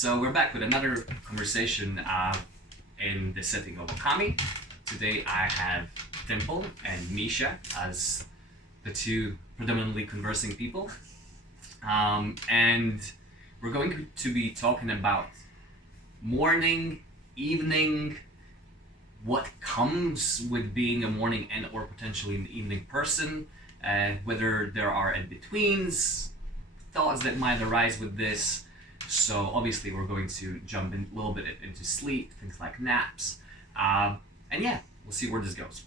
So we're back with another conversation in the setting of Ōkami. Today I have Dimple and Misha as the two predominantly conversing people. And we're going to be talking about morning, evening, what comes with being a morning and or potentially an evening person, whether there are in-betweens, thoughts that might arise with this. So obviously we're going to jump in a little bit into sleep, things like naps, and yeah, we'll see where this goes.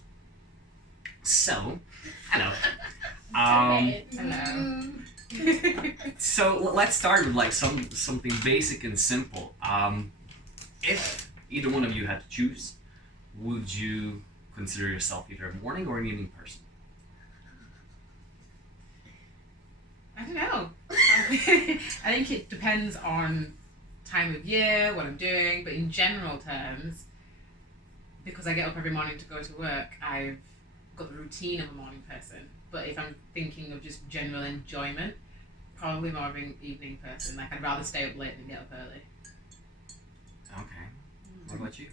So, hello. Hello. So let's start with like something basic and simple. If either one of you had to choose, would you consider yourself either a morning or an evening person? I don't know. I think it depends on time of year, what I'm doing, but in general terms, because I get up every morning to go to work, I've got the routine of a morning person. But if I'm thinking of just general enjoyment, probably more of an evening person. Like, I'd rather stay up late than get up early. Okay. What about you?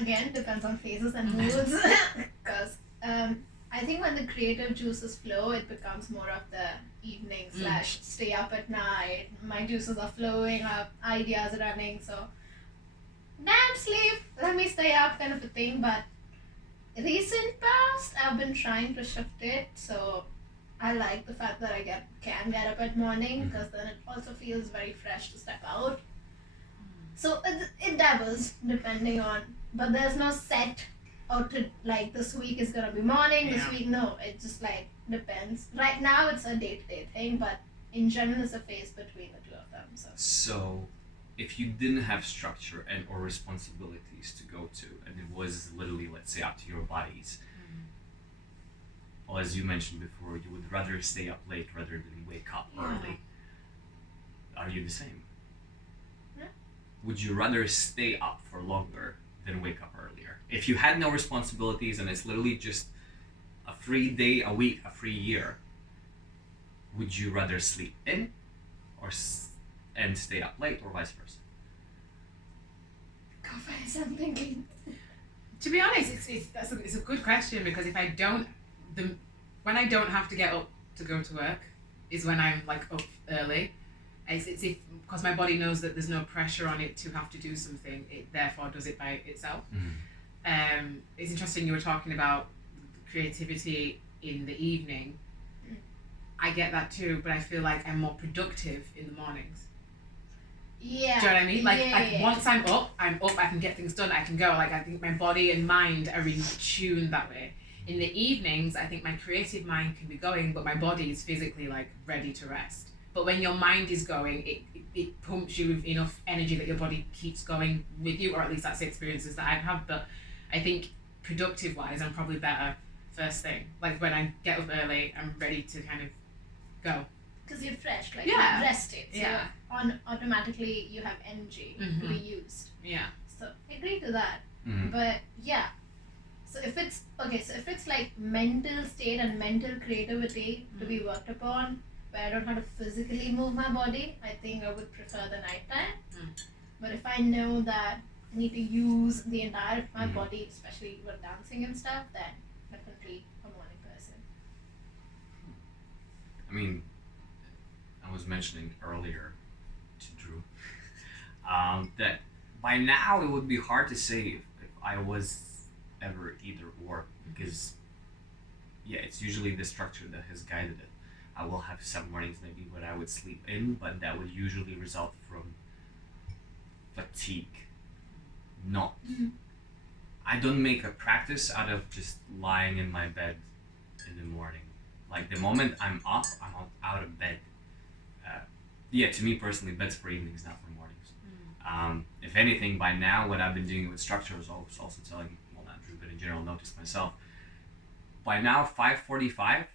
Again, depends on phases and moods. Because I think when the creative juices flow, it becomes more of the evening / stay up at night. My juices are flowing up, ideas are running, so damn sleep, let me stay up kind of a thing. But recent past, I've been trying to shift it, so I like the fact that I can get up at morning, because then it also feels very fresh to step out. So it dabbles depending on, but there's no set like this week is gonna be morning, this week no, it just like depends. Right now it's a day-to-day thing, but in general it's a phase between the two of them. So if you didn't have structure and or responsibilities to go to, and it was literally, let's say, up to your bodies, or as you mentioned before, you would rather stay up late rather than wake up early. Are you the same? Yeah. Would you rather stay up for longer than wake up earlier? If you had no responsibilities and it's literally just a free day a week, a free year, would you rather sleep in and stay up late, or vice versa? Go first, I'm thinking. To be honest, it's a good question, because if I don't, when I don't have to get up to go to work is when I'm like up early. It's because my body knows that there's no pressure on it to have to do something, it therefore does it by itself. It's interesting you were talking about creativity in the evening. I get that too, but I feel like I'm more productive in the mornings. Yeah. Do you know what I mean? Like once I'm up, I can get things done, I can go. Like, I think my body and mind are in tune that way. In the evenings, I think my creative mind can be going, but my body is physically like ready to rest. But when your mind is going, it pumps you with enough energy that your body keeps going with you, or at least that's the experiences that I've had. But I think productive-wise, I'm probably better first thing. Like, when I get up early, I'm ready to kind of go. Because you're fresh, like Yeah. you're rested. So Yeah. automatically you have energy to be used. Yeah. So I agree to that. But yeah. So if it's like mental state and mental creativity to be worked upon, where I don't have to physically move my body, I think I would prefer the nighttime. But if I know that I need to use the entire of my body, especially with dancing and stuff, then definitely a morning person. I mean, I was mentioning earlier to Drew that by now it would be hard to say if I was ever either or, because it's usually the structure that has guided it. I will have some mornings maybe when I would sleep in, but that would usually result from fatigue. I don't make a practice out of just lying in my bed in the morning. Like, the moment I'm up, I'm out of bed. To me personally, bed's for evenings, not for mornings. If anything, by now, what I've been doing with structure is also telling, well, not Drew, but in general, notice myself. By now, 5:45,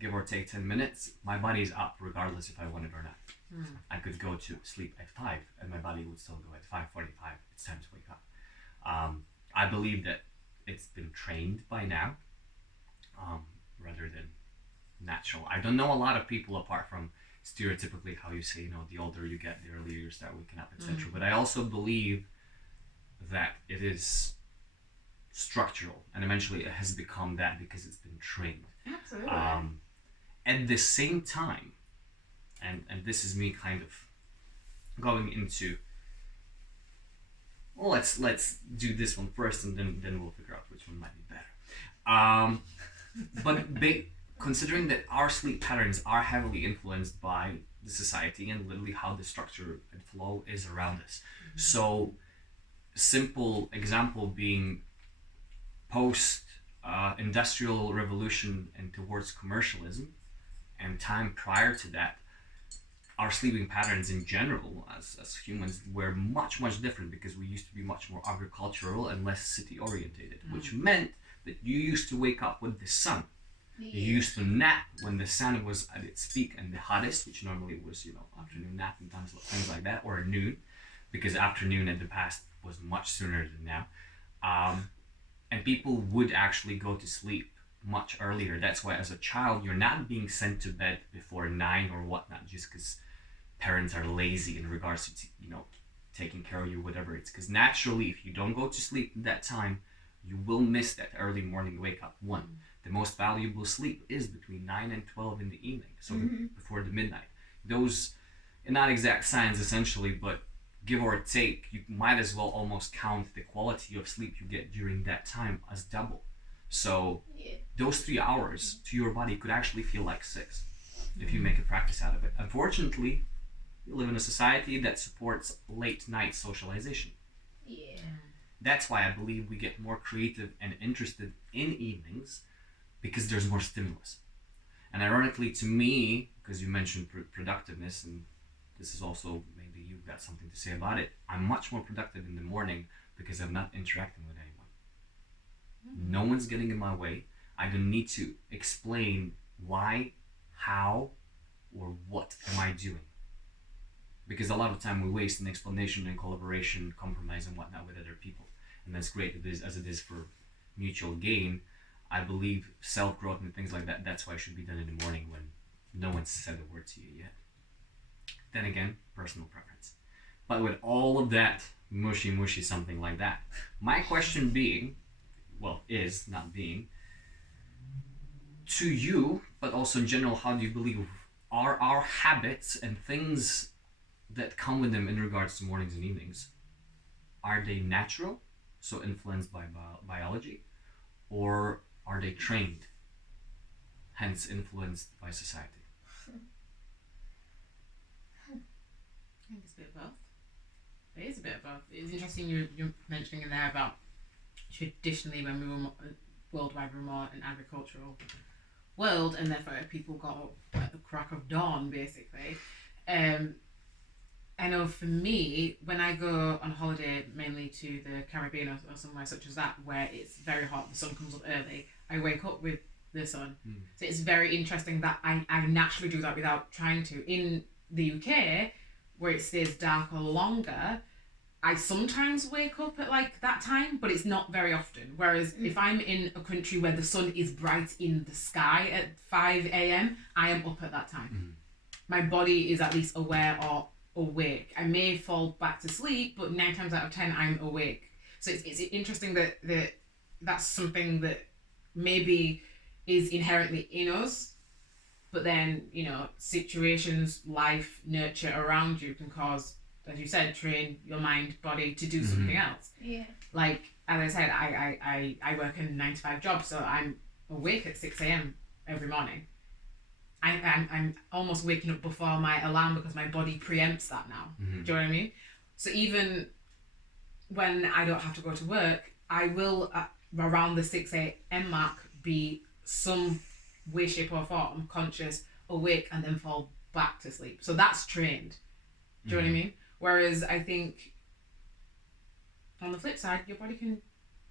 give or take 10 minutes, my body's up regardless if I want it or not. I could go to sleep at 5 and my body would still go at 5:45. It's time to wake up. I believe that it's been trained by now, rather than natural. I don't know a lot of people apart from stereotypically how you say, the older you get, the earlier you start waking up, etc. But I also believe that it is structural, and eventually it has become that because it's been trained. Absolutely. At the same time, and this is me kind of going into, well, let's do this one first, and then we'll figure out which one might be better. But considering that our sleep patterns are heavily influenced by the society and literally how the structure and flow is around us. So, simple example being post industrial revolution and towards commercialism, and time prior to that, our sleeping patterns in general as humans were much different, because we used to be much more agricultural and less city orientated, which meant that you used to wake up with the sun. You used to nap when the sun was at its peak and the hottest, which normally was, afternoon nap and things like that, or noon, because afternoon in the past was much sooner than now. And people would actually go to sleep much earlier. That's why as a child, you're not being sent to bed before 9 or whatnot, just because parents are lazy in regards to, taking care of you, whatever it's. Because naturally, if you don't go to sleep at that time, you will miss that early morning wake up. The most valuable sleep is between 9 and 12 in the evening, so before the midnight. Those are not exact science essentially, but give or take, you might as well almost count the quality of sleep you get during that time as double. So those 3 hours to your body could actually feel like 6 if you make a practice out of it. Unfortunately, we live in a society that supports late night socialization. That's why I believe we get more creative and interested in evenings, because there's more stimulus. And ironically to me, because you mentioned productiveness, and this is also, maybe you've got something to say about it, I'm much more productive in the morning because I'm not interacting with anyone. No one's getting in my way. I don't need to explain why, how, or what am I doing. Because a lot of time we waste in explanation and collaboration, compromise and whatnot with other people. And that's great as it is for mutual gain. I believe self-growth and things like that, that's why it should be done in the morning when no one's said a word to you yet. Then again, personal preference. But with all of that mushy something like that, my question being, is not being, to you, but also in general, how do you believe are our habits and things that come with them in regards to mornings and evenings, are they natural, so influenced by biology, or are they trained, hence influenced by society? I think it's a bit of both. It is a bit of both. It's interesting you're mentioning in there about traditionally when we were worldwide, we were more an agricultural world, and therefore people got up at the crack of dawn, basically. I know for me, when I go on holiday, mainly to the Caribbean or somewhere such as that, where it's very hot, the sun comes up early, I wake up with the sun. So it's very interesting that I naturally do that without trying to. In the UK, where it stays darker longer, I sometimes wake up at like that time, but it's not very often. Whereas if I'm in a country where the sun is bright in the sky at 5 a.m, I am up at that time. My body is at least aware or awake. I may fall back to sleep, but 9 times out of 10 I'm awake. So it's interesting that that's something that maybe is inherently in us, but then situations, life, nurture around you can cause, as you said, train your mind, body to do something else. Like as I said, I work a 9 to 5 job, so I'm awake at 6 a.m. every morning. I'm almost waking up before my alarm because my body preempts that now. Do you know what I mean? So even when I don't have to go to work, I will, around the 6 a.m. mark, be some way, shape or form conscious, awake, and then fall back to sleep. So that's trained. Do you know what I mean? Whereas I think on the flip side, your body can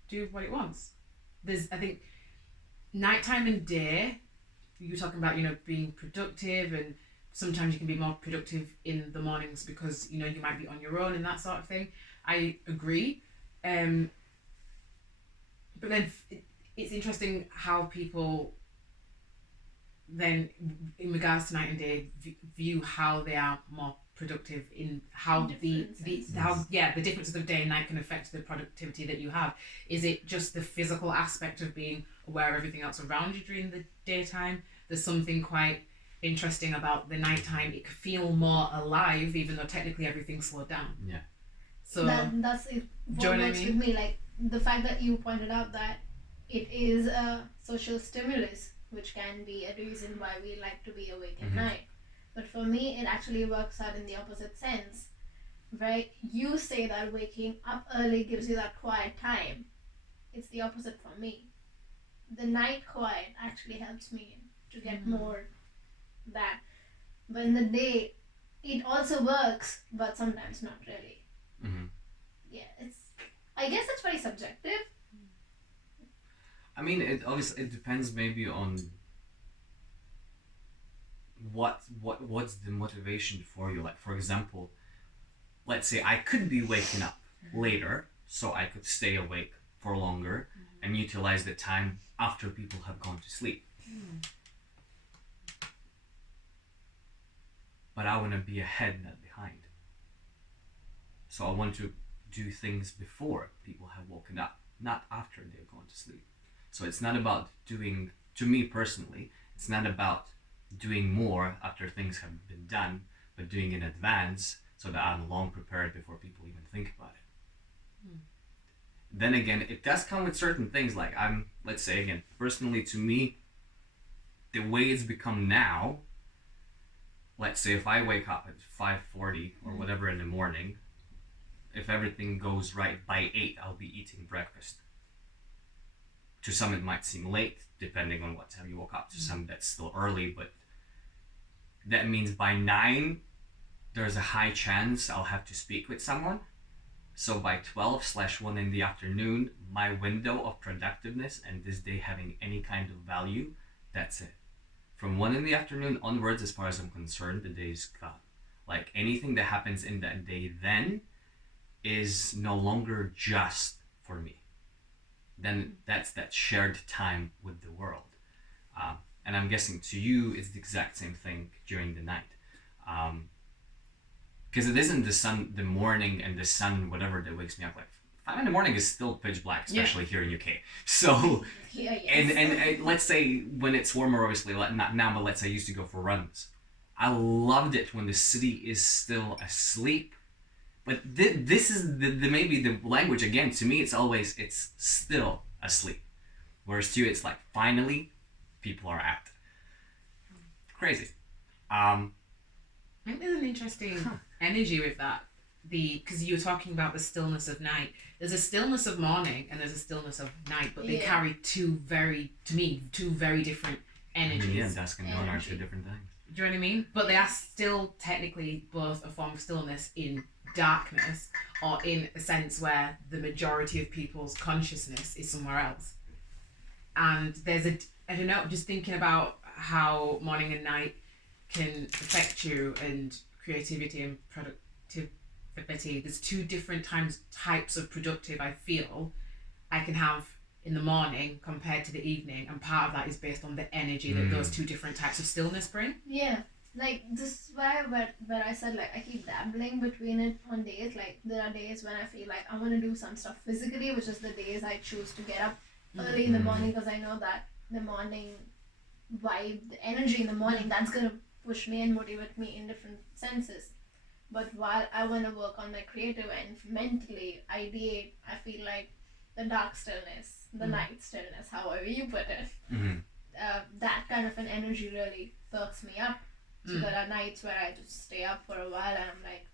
do what it wants. I think nighttime and day, you're talking about, being productive, and sometimes you can be more productive in the mornings because, you might be on your own and that sort of thing. I agree. But then it's interesting how people then in regards to night and day, view how they are more productive in how the differences of day and night can affect the productivity that you have. Is it just the physical aspect of being aware of everything else around you during the daytime? There's something quite interesting about the nighttime. It can feel more alive, even though technically everything's slowed down. Yeah. So that's it. What works with me, like the fact that you pointed out that it is a social stimulus, which can be a reason why we like to be awake at night. But for me, it actually works out in the opposite sense, where you say that waking up early gives you that quiet time. It's the opposite for me. The night quiet actually helps me to get more that. But in the day, it also works, but sometimes not really. Yeah, I guess it's very subjective. I mean, it depends maybe on what's the motivation for you. Like, for example, let's say I could be waking up later so I could stay awake for longer and utilize the time after people have gone to sleep. But I want to be ahead, not behind. So I want to do things before people have woken up, not after they've gone to sleep. So it's not about doing, to me personally, it's not about doing more after things have been done, but doing in advance so that I'm long prepared before people even think about it. Then again, it does come with certain things, like let's say again, personally to me, the way it's become now, let's say if I wake up at 5:40 or whatever in the morning, if everything goes right, by 8 I'll be eating breakfast. To some it might seem late, depending on what time you woke up. To some that's still early, but that means by 9 there's a high chance I'll have to speak with someone. So by 12/1 in the afternoon, my window of productiveness and this day having any kind of value, that's it. From 1 in the afternoon onwards, as far as I'm concerned, the day's gone. Like anything that happens in that day then is no longer just for me. Then that's that shared time with the world. And I'm guessing to you, it's the exact same thing during the night. Because it isn't the morning and the sun, whatever, that wakes me up. Like 5 in the morning is still pitch black, especially here in UK. So, and let's say when it's warmer, obviously, not now, but let's say I used to go for runs. I loved it when the city is still asleep. But this is the maybe the language again. To me, it's still asleep. Whereas to you, it's like finally, people are out. Crazy. I think there's an interesting energy with that. Because you were talking about the stillness of night. There's a stillness of morning and there's a stillness of night, but they carry two very different energies. Yeah, dusk and dawn are two different things. Do you know what I mean? But they are still technically both a form of stillness in darkness, or in a sense where the majority of people's consciousness is somewhere else. And there's I don't know, just thinking about how morning and night can affect you and creativity and productivity. There's two different types of productive I feel I can have in the morning compared to the evening, and part of that is based on the energy that those two different types of stillness bring. Yeah, like this is where I said like I keep dabbling between it on days. Like there are days when I feel like I want to do some stuff physically, which is the days I choose to get up early in the morning, because I know that the morning vibe, the energy in the morning, that's gonna push me and motivate me in different senses. But while I want to work on my creative and mentally ideate, I feel like the dark stillness, the night stillness, however you put it, that kind of an energy really perks me up. So there are nights where I just stay up for a while and I'm like,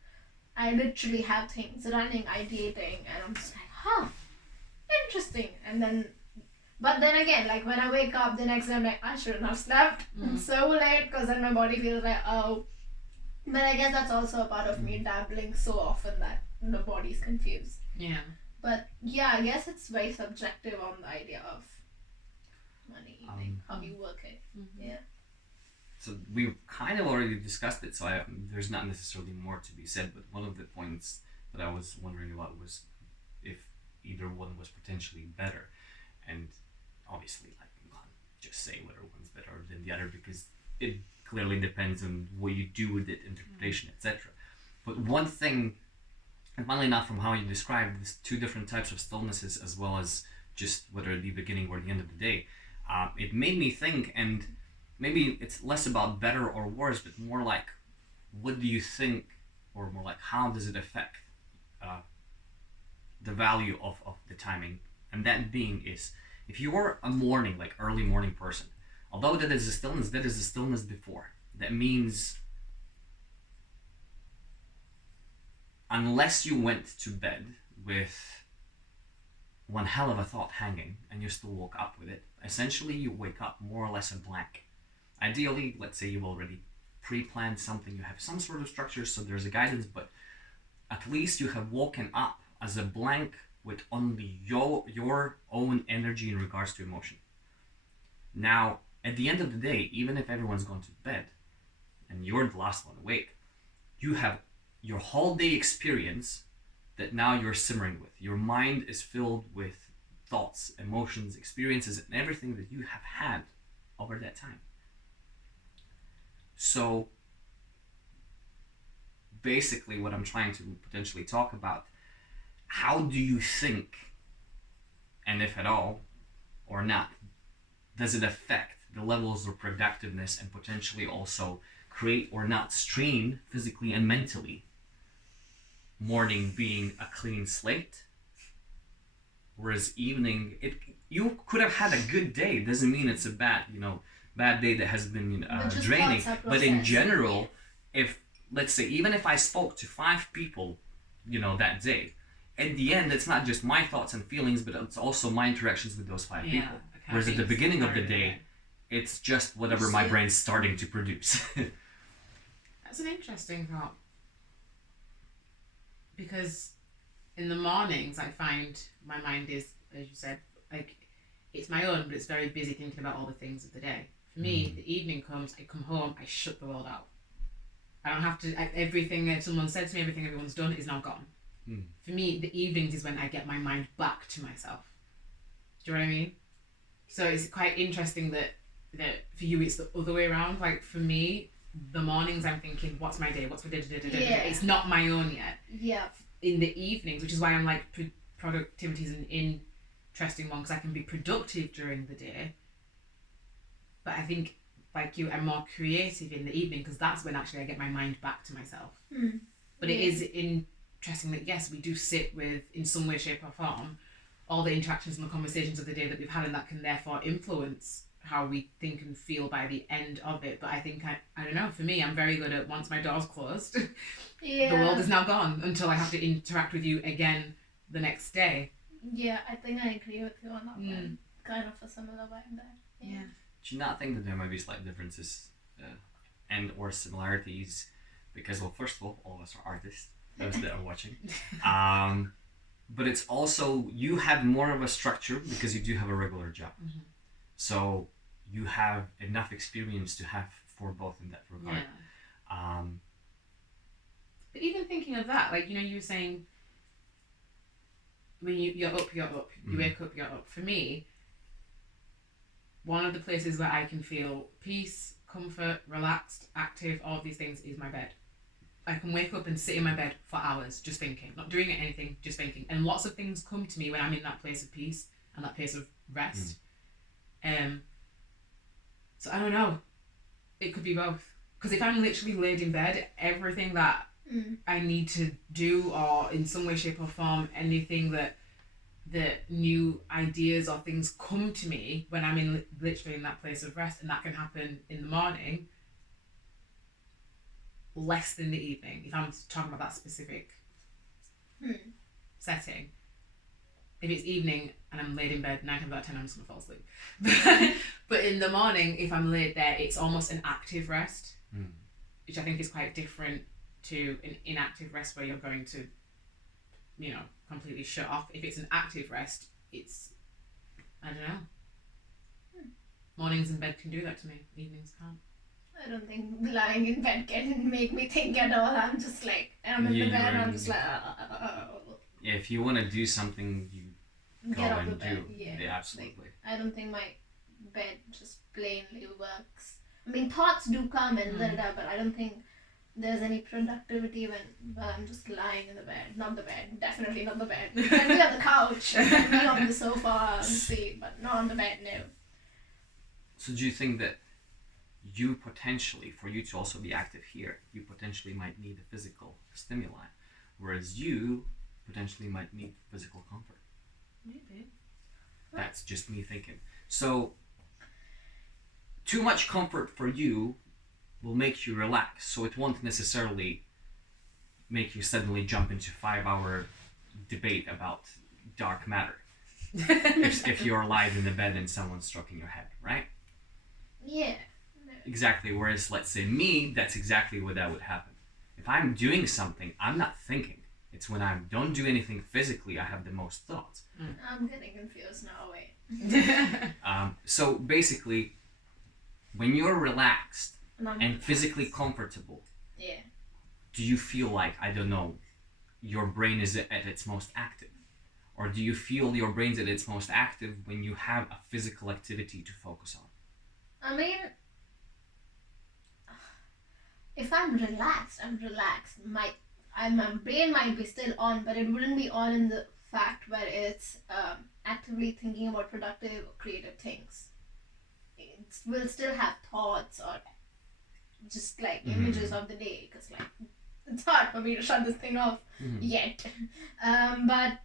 I literally have things running, ideating, and I'm just like, interesting. And then, but then again, like when I wake up the next day, I'm like, I shouldn't have slept so late, because then my body feels like, oh. But I guess that's also a part of me dabbling so often that the body's confused. Yeah. But yeah, I guess it's very subjective on the idea of money, like how you work it. Yeah. So we've kind of already discussed it, so there's not necessarily more to be said, but one of the points that I was wondering about was if either one was potentially better. And obviously, like, just say whether one's better than the other, because it clearly depends on what you do with it, interpretation, etc. But one thing, and funnily enough, from how you described these two different types of stillnesses, as well as just whether the beginning or the end of the day, it made me think, and maybe it's less about better or worse, but more like, what do you think, or more like, how does it affect the value of the timing? And that being is, if you're a morning, like early morning person, although that is a stillness, that is a stillness before. That means unless you went to bed with one hell of a thought hanging and you still woke up with it, essentially you wake up more or less a blank. Ideally, let's say you've already pre-planned something, you have some sort of structure, so there's a guidance, but at least you have woken up as a blank with only your own energy in regards to emotion. Now, at the end of the day, even if everyone's gone to bed and you're the last one awake, you have your whole day experience that now you're simmering with. Your mind is filled with thoughts, emotions, experiences, and everything that you have had over that time. So basically what I'm trying to potentially talk about, how do you think, and if at all or not, does it affect the levels of productiveness and potentially also create or not strain physically and mentally? Morning being a clean slate, whereas evening, you could have had a good day. Doesn't mean it's a bad day that has been draining. But in general, if let's say even if I spoke to 5 people, that day, at the end it's not just my thoughts and feelings, but it's also my interactions with those 5 people. Whereas at the beginning of the day, it's just whatever my brain's starting to produce. That's an interesting thought. Because in the mornings, I find my mind is, as you said, like it's my own, but it's very busy thinking about all the things of the day. For me, the evening comes, I come home, I shut the world out. I don't have to, everything that someone said to me, everything everyone's done is now gone. For me, the evenings is when I get my mind back to myself. Do you know what I mean? So it's quite interesting that for you it's the other way around. Like for me, the mornings I'm thinking, what's my day? What's my day? It's not my own yet. Yeah. In the evenings, which is why I'm like, productivity is an interesting one, because I can be productive during the day. But I think, like you, I'm more creative in the evening, because that's when actually I get my mind back to myself. But it is interesting that, yes, we do sit with, in some way, shape or form, all the interactions and the conversations of the day that we've had, and that can therefore influence how we think and feel by the end of it. But I think I don't know, for me, I'm very good at, once my door's closed, the world is now gone until I have to interact with you again the next day. Yeah, I think I agree with you on that one. Kind of a similar vibe there. Yeah. Do you not think that there might be slight differences and or similarities? Because, well, first of all of us are artists, those that are watching. But it's also, you have more of a structure because you do have a regular job. So you have enough experience to have for both in that regard. But even thinking of that, like, you were saying, when you're up, you wake up, you're up. For me, one of the places where I can feel peace, comfort, relaxed, active, all of these things is my bed. I can wake up and sit in my bed for hours just thinking, not doing anything, just thinking. And lots of things come to me when I'm in that place of peace and that place of rest. So I don't know. It could be both. Because if I'm literally laid in bed, everything that I need to do, or in some way, shape or form, anything that new ideas or things come to me when I'm literally in that place of rest, and that can happen in the morning, less than the evening, if I'm talking about that specific setting. If it's evening and I'm laid in bed, 9 times out of 10 I'm just going to fall asleep. But in the morning, if I'm laid there, it's almost an active rest, which I think is quite different to an inactive rest where you're going to, completely shut off. If it's an active rest, it's, I don't know. Mornings in bed can do that to me. Evenings can't. I don't think lying in bed can make me think at all. I'm just like, I'm in the bed and I'm just like, Yeah, if you want to do something, you get go off and the bed. do. Yeah, absolutely. Like, I don't think my bed just plainly works. I mean, thoughts do come and but I don't think there's any productivity when I'm just lying in the bed. Not the bed, definitely not the bed. I can be on the couch, I can be on the sofa, on the seat, but not on the bed, no. So do you think that you potentially, for you to also be active here, you potentially might need a physical stimuli, whereas you potentially might need physical comfort? Maybe. That's just me thinking. So too much comfort for you will make you relax, so it won't necessarily make you suddenly jump into 5-hour debate about dark matter if you're alive in the bed and someone's stroking your head, right? Yeah. No. Exactly. Whereas, let's say me, that's exactly what that would happen. If I'm doing something, I'm not thinking. It's when I don't do anything physically, I have the most thoughts. I'm getting confused now, wait. So basically, when you're relaxed and physically comfortable, yeah, do you feel like, I don't know, your brain is at its most active? Or do you feel your brain's at its most active when you have a physical activity to focus on? I mean, if I'm relaxed, I'm relaxed. My brain might be still on, but it wouldn't be on in the fact where it's actively thinking about productive or creative things. It will still have thoughts or just like images of the day, because like it's hard for me to shut this thing off yet. But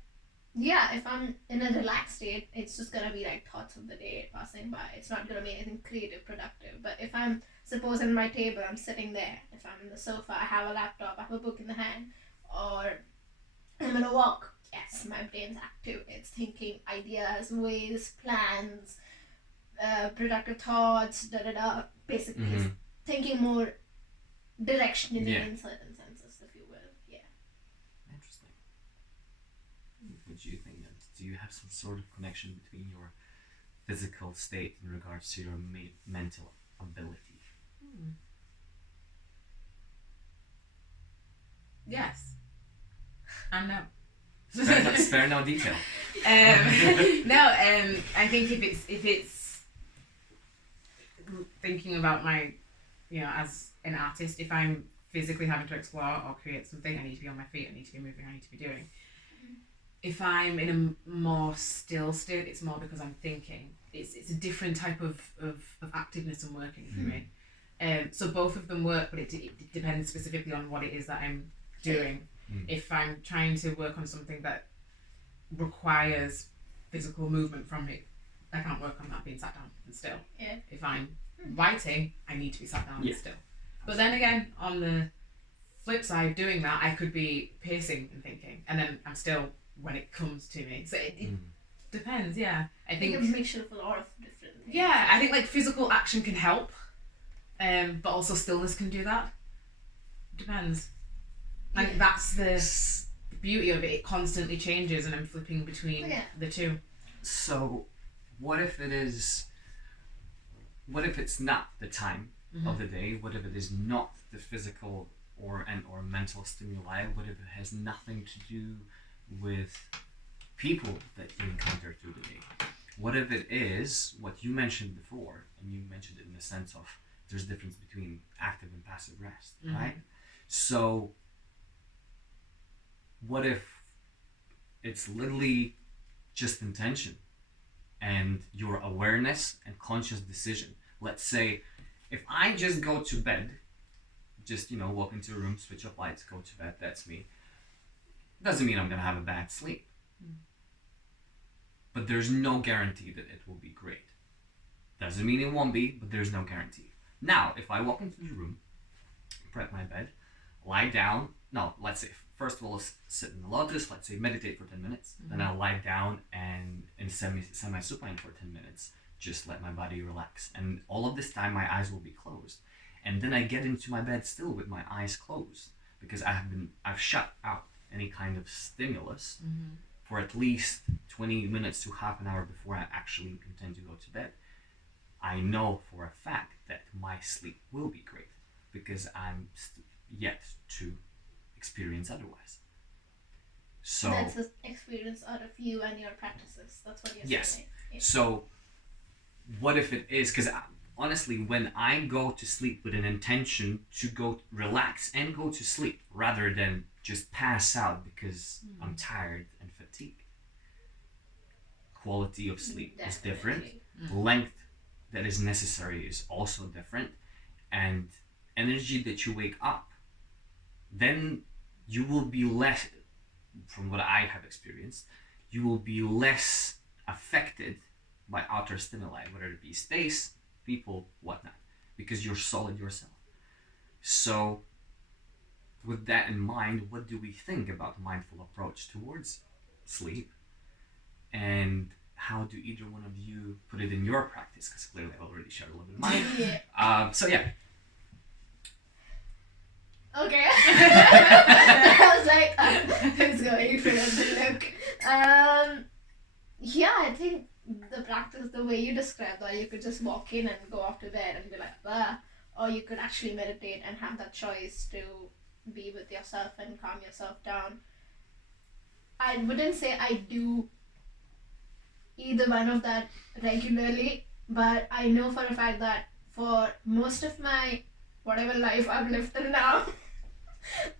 yeah, if I'm in a relaxed state, it's just gonna be like thoughts of the day passing by. It's not gonna be anything creative, productive. But if I'm, suppose in my table, I'm sitting there. If I'm in the sofa, I have a laptop, I have a book in the hand, or I'm gonna walk. Yes, my brain's active. It's thinking ideas, ways, plans, productive thoughts, Basically, it's thinking more directionally in certain senses, if you will. Yeah. Interesting. What do you think? Do you have some sort of connection between your physical state in regards to your mental ability? Yes. And no. Spare no detail. I think if it's thinking about my, as an artist, if I'm physically having to explore or create something, I need to be on my feet, I need to be moving, I need to be doing. If I'm in a more still state, it's more because I'm thinking. It's a different type of activeness and working for me. So both of them work, but it depends specifically on what it is that I'm doing. If I'm trying to work on something that requires physical movement from me, I can't work on that being sat down and still. Yeah. If I'm writing, I need to be sat down and still. But then again, on the flip side, doing that, I could be pacing and thinking, and then I'm still when it comes to me. So it depends, yeah. I think a mixture of a lot of different things. Yeah, I think like physical action can help, but also stillness can do that. Depends. Like that's the beauty of it. It constantly changes, and I'm flipping between the two. So, what if it's not the time of the day? What if it is not the physical or mental stimuli? What if it has nothing to do with people that you encounter through the day? What if it is what you mentioned before, and you mentioned it in the sense of there's a difference between active and passive rest, right? So what if it's literally just intention and your awareness and conscious decision? Let's say if I just go to bed, just walk into a room, switch off lights, go to bed, that's me. Doesn't mean I'm gonna have a bad sleep. But there's no guarantee that it will be great. Doesn't mean it won't be, but there's no guarantee. Now, if I walk into the room, prep my bed, lie down, let's say, first of all, sit in the lotus, let's say meditate for 10 minutes, then I'll lie down and in semi-supine for 10 minutes, just let my body relax. And all of this time, my eyes will be closed. And then I get into my bed still with my eyes closed, because I've shut out any kind of stimulus for at least 20 minutes to half an hour before I actually intend to go to bed. I know for a fact that my sleep will be great because I'm yet to experience otherwise. So that's an experience out of you and your practices. That's what you're saying. So what if it is? Because honestly, when I go to sleep with an intention to go relax and go to sleep rather than just pass out because I'm tired and fatigued, quality of sleep is different. Length that is necessary is also different, and energy that you wake up, then you will be less, from what I have experienced, you will be less affected by outer stimuli, whether it be space, people, whatnot, because you're solid yourself. So, with that in mind, what do we think about mindful approach towards sleep? And how do either one of you put it in your practice? Because clearly I've already shared a little bit of mine. So yeah. Okay. I was like, who's going for the look? Yeah, I think the practice, the way you described that, you could just walk in and go off to bed and be like, blah. Or you could actually meditate and have that choice to be with yourself and calm yourself down. I wouldn't say I do either one of that regularly, but I know for a fact that for most of my whatever life I've lived till now,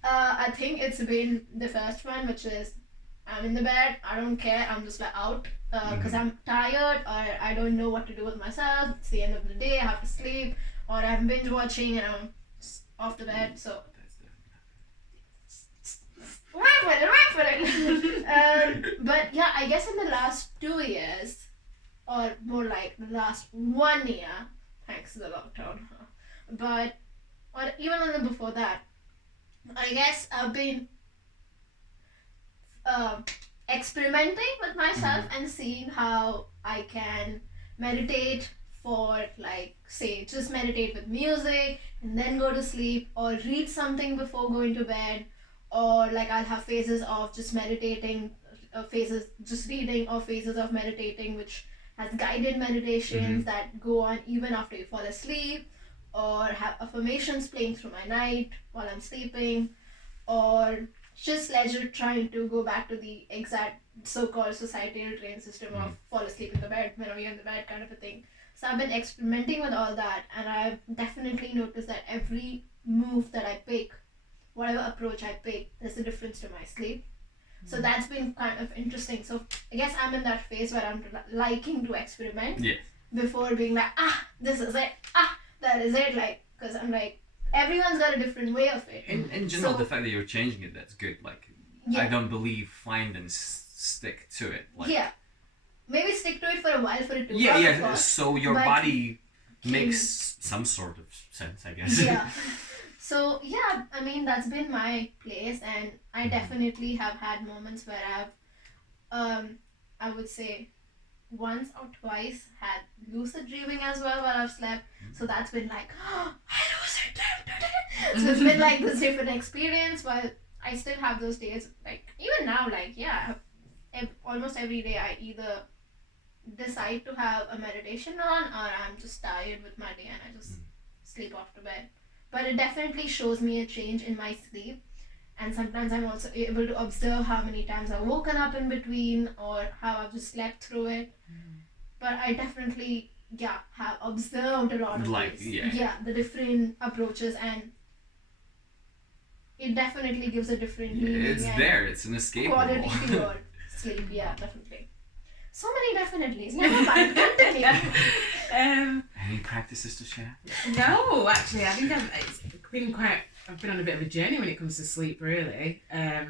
I think it's been the first one, which is I'm in the bed, I don't care, I'm just like out because I'm tired or I don't know what to do with myself. It's the end of the day, I have to sleep, or I'm binge watching and I'm off the bed. So wait for it. But yeah, I guess in the last 2 years, or more like the last 1 year, thanks to the lockdown, but or even on the before that, I guess I've been experimenting with myself and seeing how I can meditate for, like, say, just meditate with music and then go to sleep, or read something before going to bed, or like I'll have phases of just meditating, phases just reading, or phases of meditating which has guided meditations that go on even after you fall asleep, or have affirmations playing through my night while I'm sleeping, or just leisure trying to go back to the exact so-called societal trained system of fall asleep in the bed whenever you're in the bed kind of a thing. So I've been experimenting with all that, and I've definitely noticed that every move that I pick, whatever approach I pick, there's a difference to my sleep. So that's been kind of interesting. So I guess I'm in that phase where I'm liking to experiment before being like, this is it, that is it, like, because I'm like, everyone's got a different way of it. And in general, the fact that you're changing it, that's good. Like, I don't believe find and stick to it. Like, maybe stick to it for a while for it to work. Yeah. So your body makes some sort of sense, I guess. Yeah. So yeah, I mean, that's been my place, and I definitely have had moments where I've, I would say, once or twice had lucid dreaming as well while I've slept. So that's been like, I lucid dreamed today. So it's been like this different experience, but I still have those days. Like even now, like almost every day I either decide to have a meditation on, or I'm just tired with my day and I just sleep off to bed. But it definitely shows me a change in my sleep, and sometimes I'm also able to observe how many times I've woken up in between, or how I've just slept through it. But I definitely have observed a lot of these. The different approaches, and it definitely gives a different meaning. It's there, it's inescapable. Quality to your sleep, definitely. So many definitelys. Never mind, continue. Any practices to share? No, actually, I think I've been on a bit of a journey when it comes to sleep. Really, I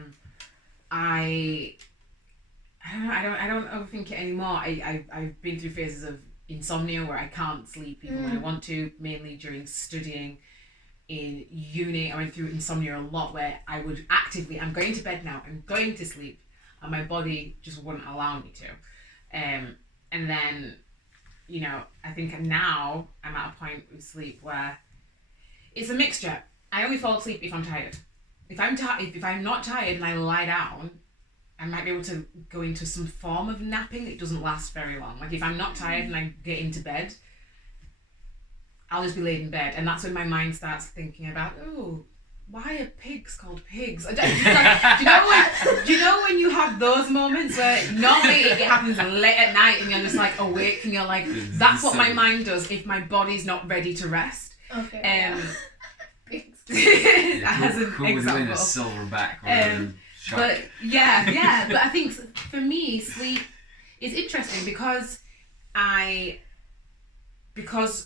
don't overthink it anymore. I've been through phases of insomnia where I can't sleep even when I want to, mainly during studying in uni. I went through insomnia a lot where I would actively, I'm going to bed now, I'm going to sleep, and my body just wouldn't allow me to. And then, I think now I'm at a point with sleep where it's a mixture. I only fall asleep if I'm tired. If I'm not tired and I lie down, I might be able to go into some form of napping that doesn't last very long. Like if I'm not tired and I get into bed, I'll just be laid in bed, and that's when my mind starts thinking about, why are pigs called pigs? Do you know when you have those moments where normally it happens late at night and you're just like awake and you're like, that's what my mind does if my body's not ready to rest. Okay. Pigs. As an who would win example. a silverback or a shark? But yeah, but I think for me, sleep is interesting because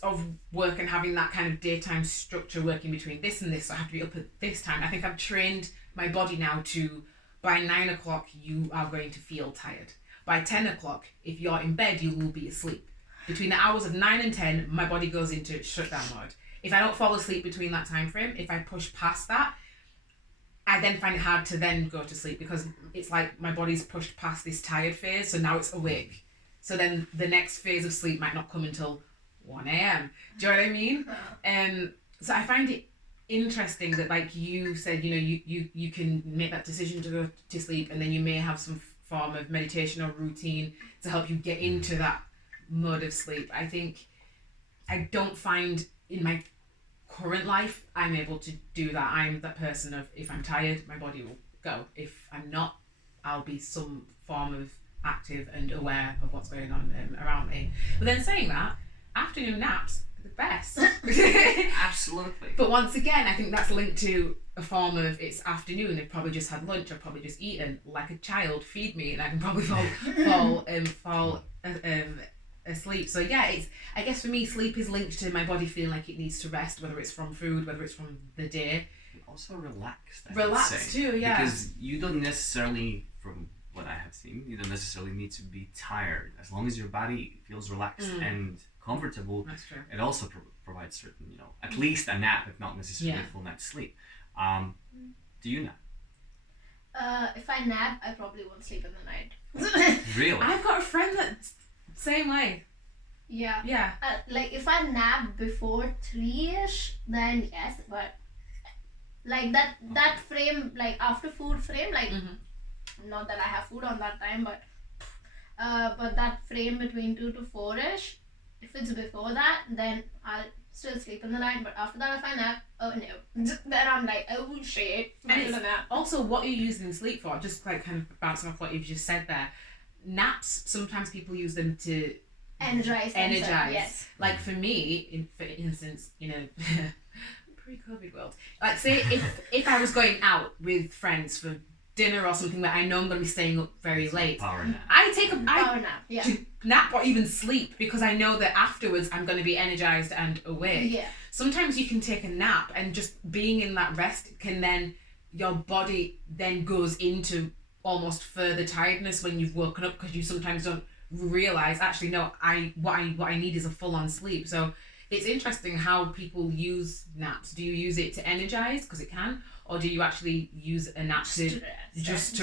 of work and having that kind of daytime structure working between this and this, so I have to be up at this time. I think I've trained my body now to, by 9 o'clock, you are going to feel tired. By 10 o'clock, if you're in bed, you will be asleep. Between the hours of 9 and 10, my body goes into shutdown mode. If I don't fall asleep between that time frame, if I push past that, I then find it hard to then go to sleep because it's like my body's pushed past this tired phase, so now it's awake. So then the next phase of sleep might not come until 1 a.m. Do you know what I mean? So I find it interesting that, like you said, you can make that decision to go to sleep, and then you may have some form of meditation or routine to help you get into that mode of sleep. I think I don't find in my current life I'm able to do that. I'm that person of, if I'm tired, my body will go. If I'm not, I'll be some form of active and aware of what's going on around me. But then saying that, afternoon naps are the best. Absolutely. But once again, I think that's linked to a form of, it's afternoon, I've probably just had lunch, I've probably just eaten, like a child, feed me, and I can probably fall asleep. So yeah, I guess for me, sleep is linked to my body feeling like it needs to rest, whether it's from food, whether it's from the day. Also relaxed. Relaxed too, yeah. Because you don't necessarily, from what I have seen, you don't necessarily need to be tired. As long as your body feels relaxed and comfortable, That's true. it also provides certain, at least a nap, if not necessarily a full night's sleep. Do you nap? If I nap, I probably won't sleep in the night. Really? I've got a friend that's same way. Yeah. Yeah. Like if I nap before 3ish, then yes, but like that frame, like after food frame, like not that I have food on that time, but that frame between 2 to 4ish, if it's before that, then I'll still sleep in the night. But after that, if I nap, oh no, then I'm like, oh shit, And I'm it's gonna nap. also what you're using sleep for, just like kind of bouncing off what you've just said there. Naps, sometimes people use them to Energize. Yes. Like for me, for instance, pre-COVID world, like say if I was going out with friends for dinner or something where I know I'm going to be staying up very late, Power nap. I take a Power nap. Yeah. nap or even sleep because I know that afterwards I'm going to be energized and awake. Yeah. Sometimes you can take a nap and just being in that rest can then, your body then goes into almost further tiredness when you've woken up, because you sometimes don't realize, actually no, what I need is a full-on sleep. So it's interesting how people use naps. Do you use it to energize because it can, or do you actually use a nap to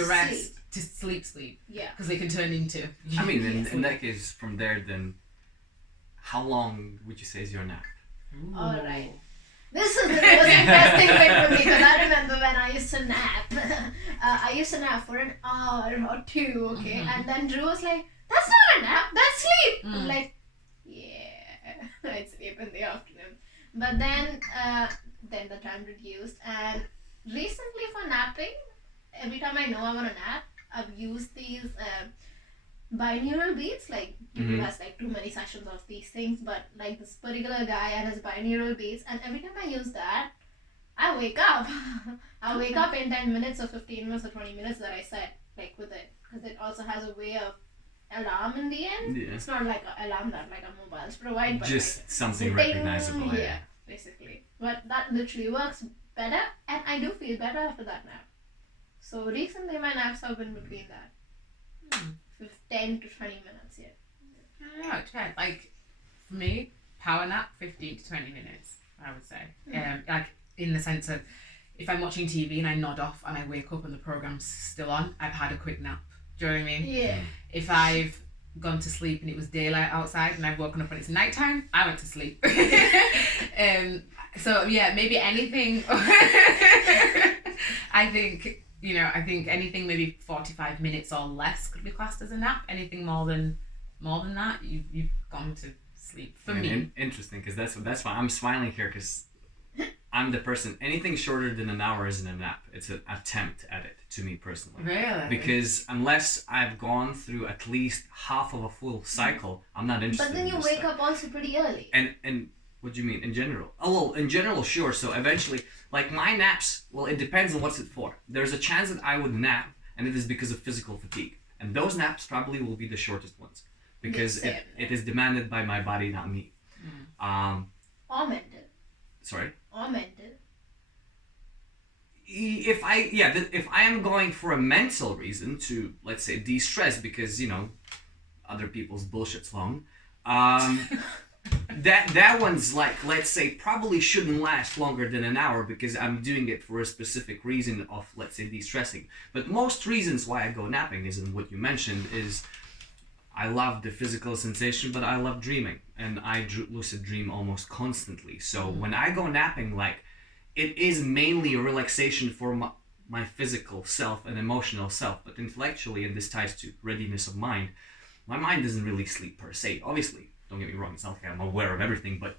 rest, to sleep? Yeah. Because they can turn into. I mean, in that case, from there, then, how long would you say is your nap? All right. This is the most interesting bit for me, because I remember when I used to nap. I used to nap for an hour or two, okay? And then Drew was like, that's not a nap, that's sleep. I'm like, yeah, I sleep in the afternoon. But then the time reduced, and recently for napping, every time I know I want to nap, I've used these binaural beats. Like YouTube has like too many sessions of these things, but like this particular guy and his binaural beats, and every time I use that, I wake up. I wake up in 10 minutes or 15 minutes or 20 minutes that I set like with it, because it also has a way of alarm in the end. Yeah. It's not like an alarm that like a mobiles provide, but Just like something ding, recognizable. yeah, basically. But that literally works better, and I do feel better after that nap. So recently my naps have been between that 10 to 20 minutes. Yeah. I don't know, it depends. Like for me, power nap 15 to 20 minutes, I would say. Like in the sense of, if I'm watching TV and I nod off and I wake up and the program's still on, I've had a quick nap. Do you know what I mean? Yeah. If I've gone to sleep and it was daylight outside and I've woken up and it's nighttime, I went to sleep. So yeah, maybe anything. I think anything maybe 45 minutes or less could be classed as a nap. Anything more than that, you've gone to sleep. For me, Interesting, because that's why I'm smiling here, because I'm the person, anything shorter than an hour isn't a nap. It's an attempt at it, to me personally. Really? Because unless I've gone through at least half of a full cycle, I'm not interested. But then you wake up also pretty early. And what do you mean in general? Oh, well, in general, sure. So eventually, like my naps, well, it depends on what's it for. There's a chance that I would nap, and it is because of physical fatigue. And those naps probably will be the shortest ones because it is demanded by my body, not me. Or mental. Sorry? Or mental. If I am going for a mental reason to, let's say, de-stress because, you know, other people's bullshit's long, that one's like, let's say, probably shouldn't last longer than an hour because I'm doing it for a specific reason of, let's say, de-stressing. But most reasons why I go napping is, and what you mentioned is, I love the physical sensation, but I love dreaming, and I lucid dream almost constantly. So when I go napping, like, it is mainly a relaxation for my physical self and emotional self, but intellectually, and this ties to readiness of mind, my mind doesn't really sleep per se. Obviously, don't get me wrong, it's not like I'm aware of everything, but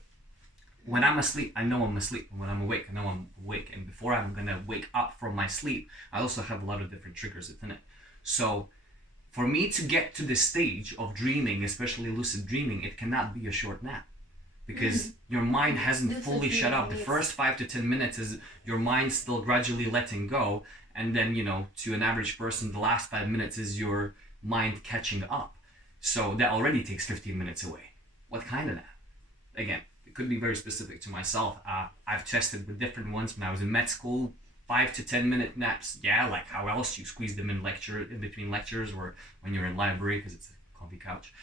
when I'm asleep, I know I'm asleep. And when I'm awake, I know I'm awake. And before I'm gonna wake up from my sleep, I also have a lot of different triggers within it. So for me to get to this stage of dreaming, especially lucid dreaming, it cannot be a short nap. Because your mind hasn't fully shut up. The first 5 to 10 minutes is your mind still gradually letting go. And then, you know, to an average person, the last 5 minutes is your mind catching up. So that already takes 15 minutes away. What kind of nap? Again, it could be very specific to myself. I've tested with different ones when I was in med school. 5 to 10 minute naps. Yeah, like how else you squeeze them in between lectures or when you're in library because it's a comfy couch.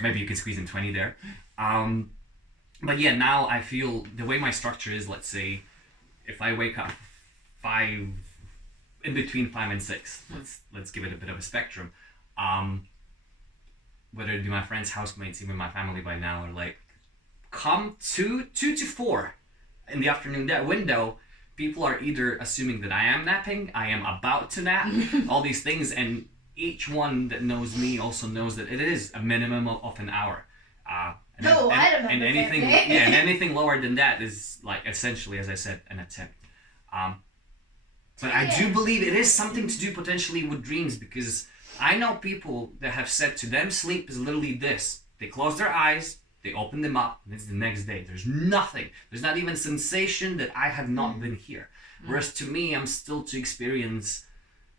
Maybe you can squeeze in 20 there. But yeah, now I feel the way my structure is, let's say, if I wake up in between 5 and 6, let's give it a bit of a spectrum. Whether it be my friends, housemates, even my family by now are like, come 2 to 4 in the afternoon, that window, people are either assuming that I am napping, I am about to nap, all these things, and each one that knows me also knows that it is a minimum of an hour. I remember. And anything, and anything lower than that is like essentially, as I said, an attempt. But I do believe it is something to do potentially with dreams, because I know people that have said to them sleep is literally this: they close their eyes, they open them up, and it's the next day. There's nothing. There's not even sensation that I have not been here. Whereas to me, I'm still to experience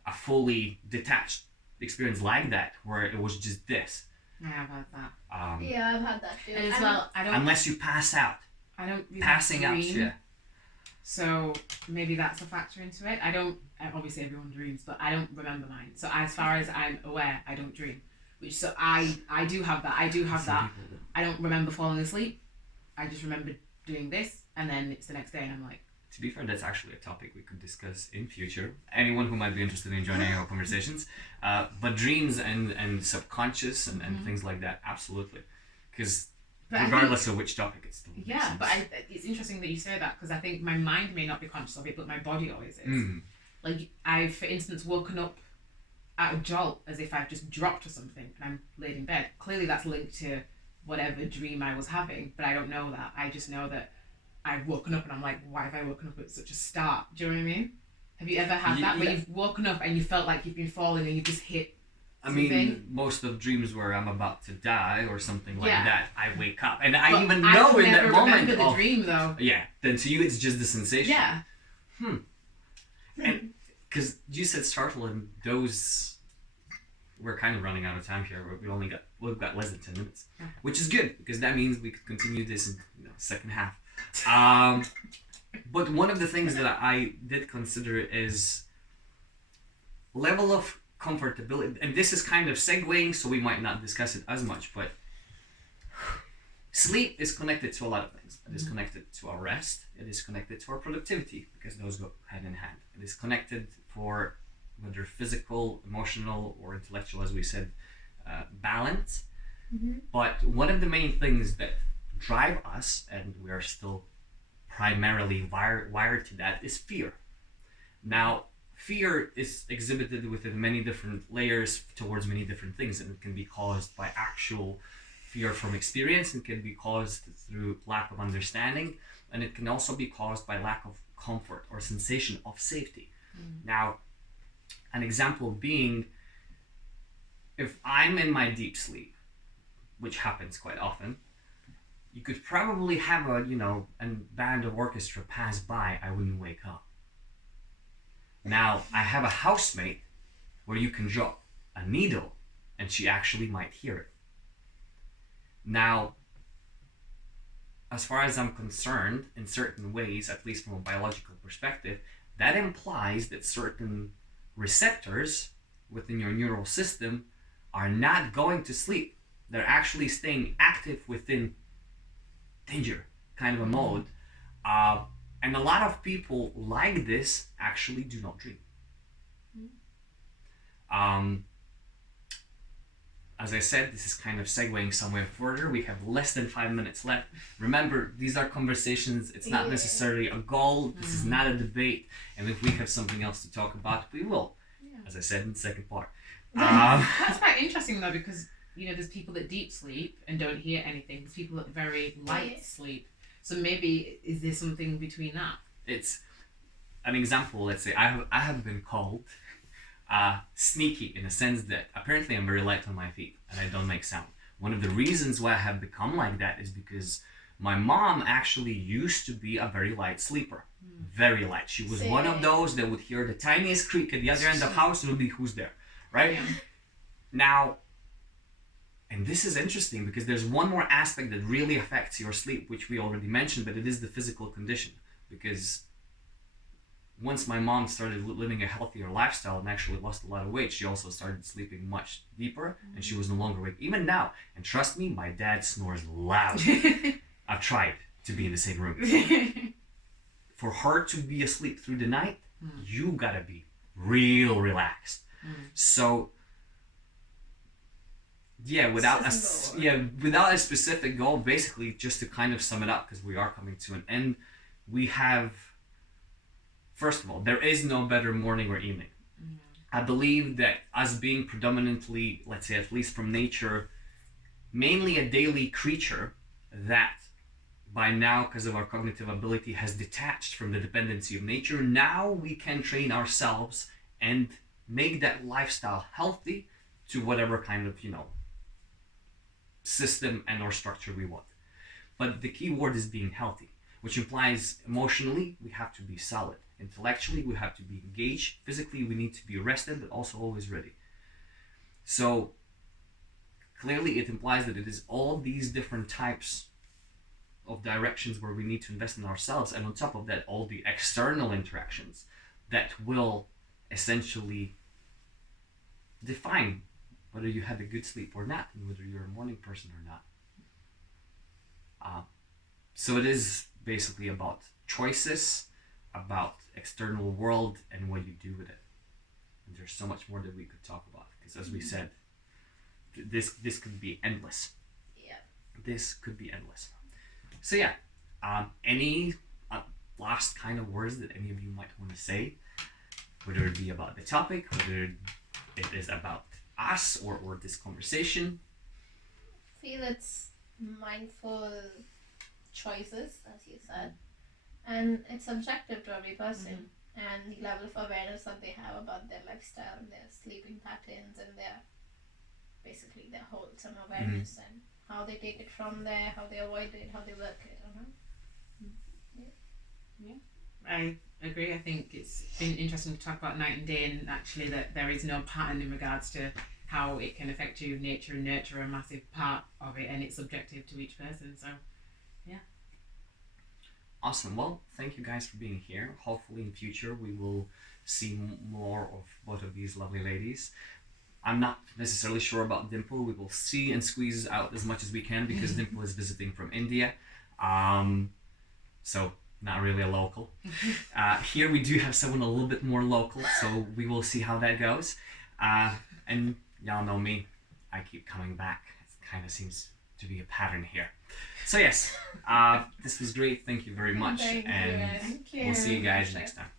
a fully detached experience like that, where it was just this. Yeah, I've had that. Yeah, I've had that too. And as well, I don't. Unless you pass out. I don't really Passing out, dream, yeah. So maybe that's a factor into it. I don't. Obviously, everyone dreams, but I don't remember mine. So as far as I'm aware, I don't dream. I do have that. I do have that. I don't remember falling asleep. I just remember doing this, and then it's the next day, and I'm like. To be fair, that's actually a topic we could discuss in future. Anyone who might be interested in joining our conversations. But dreams and subconscious and things like that, absolutely. Because regardless of which topic, it's still but it's interesting that you say that, because I think my mind may not be conscious of it, but my body always is. Like, I've, for instance, woken up at a jolt as if I've just dropped or something, and I'm laid in bed. Clearly that's linked to whatever dream I was having, but I don't know that. I just know that I've woken up and I'm like, why have I woken up at such a start? Do you know what I mean? Have you ever had that where you've woken up and you felt like you've been falling and you just hit something? I mean, most of dreams where I'm about to die or something like that, I wake up. And but I even know in that moment. I remember the dream though. Yeah, then to you it's just the sensation. Yeah. And because you said startle, and those, we're kind of running out of time here. We've got less than 10 minutes, which is good, because that means we could continue this in second half. But one of the things that I did consider is level of comfortability, and this is kind of segueing, so we might not discuss it as much, but sleep is connected to a lot of things. It is connected to our rest, it is connected to our productivity, because those go hand in hand. It is connected for whether physical, emotional, or intellectual, as we said, balance. But one of the main things that drive us, and we are still primarily wired to that, is fear. Now, fear is exhibited within many different layers towards many different things, and it can be caused by actual fear from experience, and can be caused through lack of understanding, and it can also be caused by lack of comfort or sensation of safety. Now, an example being, if I'm in my deep sleep, which happens quite often, you could probably have a band of orchestra pass by, I wouldn't wake up. Now, I have a housemate where you can drop a needle and she actually might hear it. Now, as far as I'm concerned, in certain ways, at least from a biological perspective, that implies that certain receptors within your neural system are not going to sleep. They're actually staying active within danger kind of a mode. And a lot of people like this actually do not dream. As I said, this is kind of segueing somewhere further. We have less than 5 minutes left. Remember, these are conversations. It's not necessarily a goal. This is not a debate. And if we have something else to talk about, we will. As I said in the second part. That's quite interesting though, because there's people that deep sleep and don't hear anything. There's people that very light sleep. So maybe is there something between that? It's an example. Let's say I have been called sneaky in a sense that apparently I'm very light on my feet and I don't make sound. One of the reasons why I have become like that is because my mom actually used to be a very light sleeper. Very light. She was one of those that would hear the tiniest creak at the other end of the house and would be, who's there? Right? Yeah. Now, and this is interesting because there's one more aspect that really affects your sleep, which we already mentioned, but it is the physical condition. Because once my mom started living a healthier lifestyle and actually lost a lot of weight, she also started sleeping much deeper and she was no longer awake. Even now, and trust me, my dad snores loud. I've tried to be in the same room. For her to be asleep through the night, you gotta be real relaxed. So, without a specific goal, basically just to kind of sum it up, because we are coming to an end, we have, first of all, there is no better morning or evening. I believe that us being predominantly, let's say at least from nature, mainly a daily creature that by now, because of our cognitive ability, has detached from the dependency of nature, now we can train ourselves and make that lifestyle healthy to whatever kind of, system and or structure we want. But the key word is being healthy, which implies emotionally we have to be solid. Intellectually we have to be engaged. Physically we need to be rested, but also always ready. So clearly it implies that it is all these different types of directions where we need to invest in ourselves, and on top of that all the external interactions that will essentially define whether you had a good sleep or not, and whether you're a morning person or not. So it is basically about choices, about external world, and what you do with it. And there's so much more that we could talk about, because as we said, this could be endless. This could be endless. So any last kind of words that any of you might want to say, whether it be about the topic, whether it is about us or this conversation? I feel it's mindful choices, as you said, and it's subjective to every person, and the level of awareness that they have about their lifestyle and their sleeping patterns and their wholesome awareness and how they take it from there, how they avoid it, how they work it. I agree. I think it's been interesting to talk about night and day, and actually that there is no pattern in regards to how it can affect you. Nature and nurture are a massive part of it, and it's subjective to each person. So awesome. Well, thank you guys for being here. Hopefully in future we will see more of both of these lovely ladies. I'm not necessarily sure about Dimple. We will see and squeeze out as much as we can, because Dimple is visiting from India. So not really a local. Here we do have someone a little bit more local, so we will see how that goes. And y'all know me, I keep coming back. It kind of seems to be a pattern here. So yes, this was great. Thank you very much. Thank and you. we'll see you guys next time.